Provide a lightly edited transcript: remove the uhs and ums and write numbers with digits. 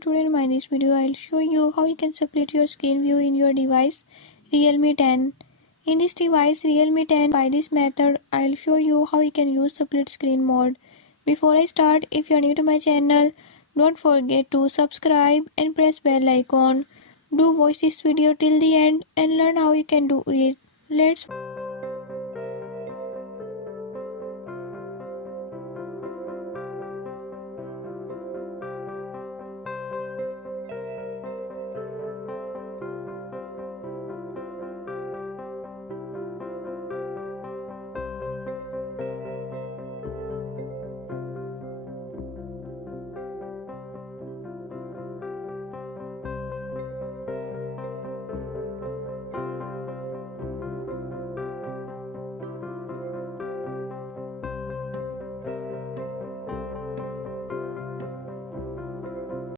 everyone, today in this video I'll show you how you can split your screen view in your device Realme 10. In this device Realme 10, by this method I'll show you how you can use split screen mode. Before I start, if you're new to my channel, don't forget to subscribe and press bell icon. Do watch this video till the end and learn how you can do it. Let's